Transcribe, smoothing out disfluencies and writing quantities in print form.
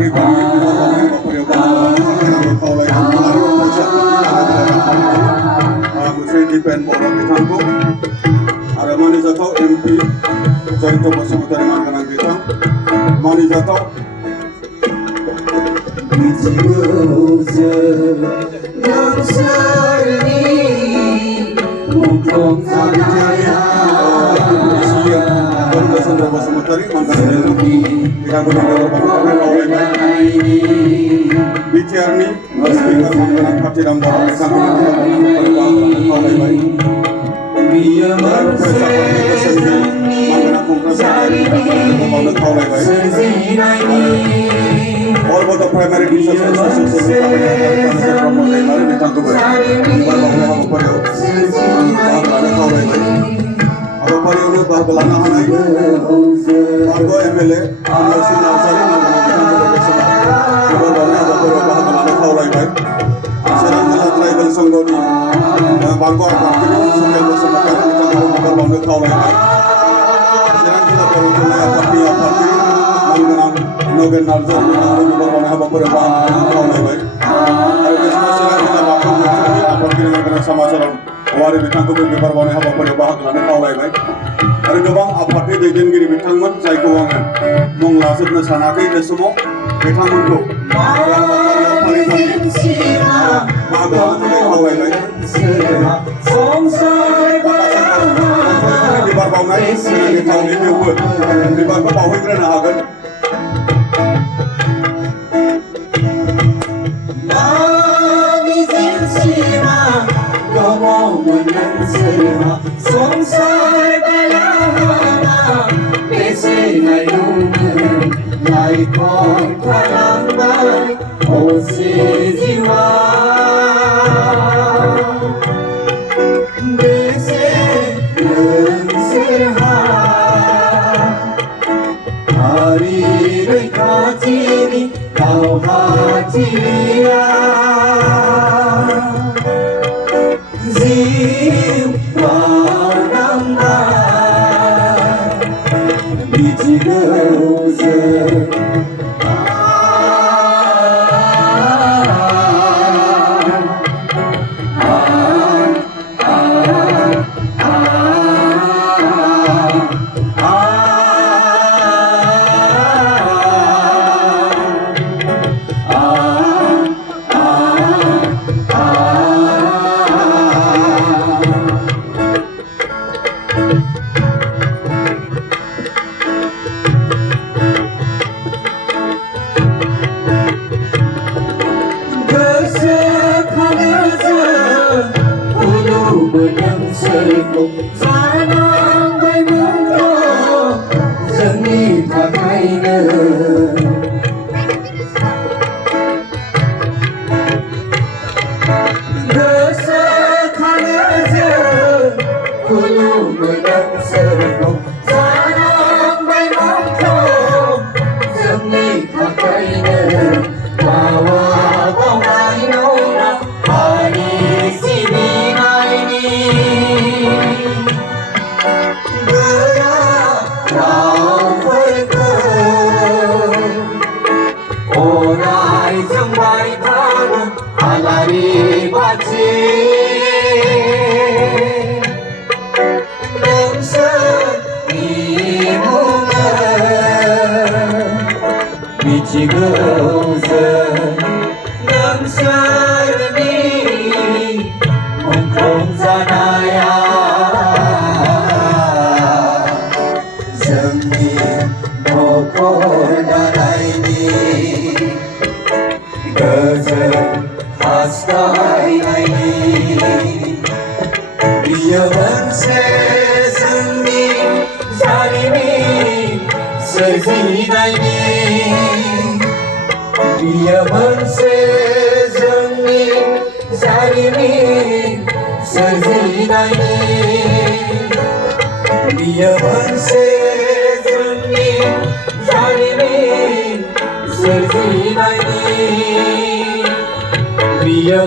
परिवारनि बिबारनि हाबाफारियाव बाहागो खावलायनाय आरो फरायसाफोरनि मोनसे दिपेन बर' बिथांखौ आरो मानिजाथाव MP जयन्त बसुमतारी मानगोनां बिथां मानिजाथाव चन्द्र बसुमतारी मानगोनां बिथांखौ बिटिआरनि स्पिकार मानगोनां कातिराम बर' बिथांखौ खावलायबाय फरायसाफोरनि बोसोनगिरि मानगोनां क'क्राझार मावनो खावलायबाय All of the primary teachers and social आरो बिथांखौबो बिबार बावनाय हाबाफारियाव बाहागो लानो खावलायबाय हाबाफारियावनो बाहागो लानो हानाय मार्ग MLA आमलासि नार्जारि मानगोनां बिथांखौबो बिबार बावनाय हाबाफारियाव बाहागो लानो खावलायबाय चिरां जिल्ला ट्राइबेल संघनि बारग' आफादगिरि सुकेल बसुमतारी बिथांखौबो बिबार बावनो खावलायबाय चिरां जिल्ला बर' थुनलाइ आफादनि आफादगिरि मानगोनां नगेन नार्जारि बिथांखौबो बिबार बावनाय हाबाफारियाव बाहागो लानो खावलायबाय आरो बे समाव चिरां जिल्ला बाक्सा ओनसोलनि आफादगिरि मानगोनां समाजाराम औवारि बिथांखौबो बिबार बावनाय हाबाफारियाव बाहागो लानो खावलायबाय आरो गोबां आफादनि दैदेनगिरि बिथांमोन जायखौ आङो मुं लाजोबनो सानाखै बे समाव बिथांमोनखौ हाबाफारियाव फारि फारि बाहागो लानो थाखाय खावलायबाय बिबार बावनाय थावनि बेवबो बिबारखौ बावहैग्रोनो हागोन Biar